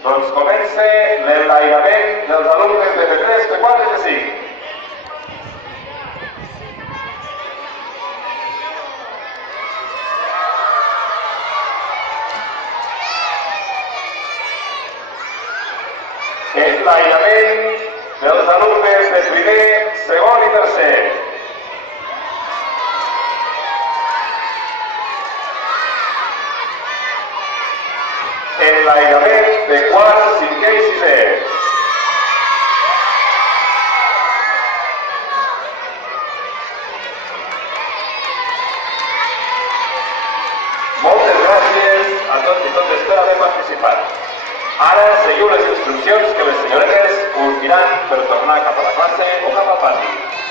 Doncs comença l'enlairament dels alumnes de P3, P4 i P5. Enlairament dels alumnes de primer, segon i tercer. Enlairament de quart, cinquè i sisè. Moltes gràcies a tots i totes per haver participat. Ara seguiu les instruccions que les senyoretes us diran per tornar cap a la classe o cap al pati.